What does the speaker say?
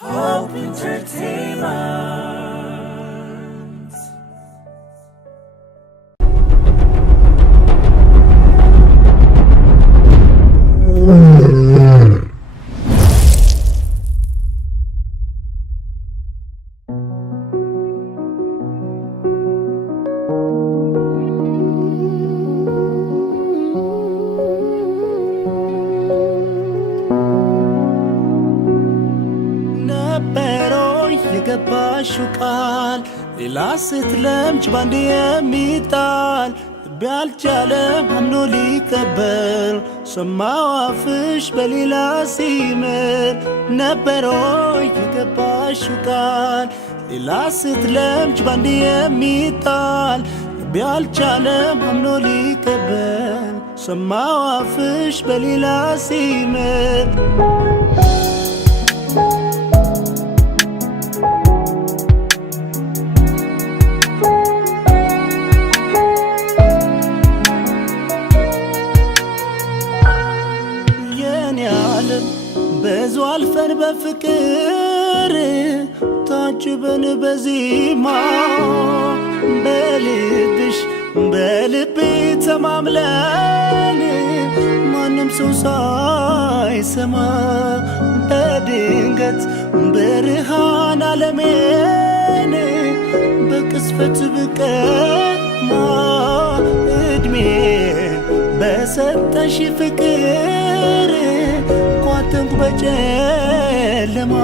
Hope Entertainment. የገባሽው ቃል ሌላ ስትለምጅ ባንዴ የሚጣል ልቤ አልቻለም አምኖ ሊቀበል ሰማው አፍሽ በሌላ ሲምል ነበሮይ የገባሽው ቃል ሌላ ስትለምጅ ባንዴ የሚጣል ልቤ አልቻለም አምኖ ሊቀበል ሰማው አፍሽ በሌላ ሲምል ብዙ አልፈን በፍቅር ታጅበን በዜማ በልብሽ በልቤ ተማምለን ማንም ሰው ሳይሰማ በድንገት ብርሃን ዓለሜን በቅስፈት ብቀማ እድሜን በሰጠሽ ፍቅር ቋጥንኩ በጨለማ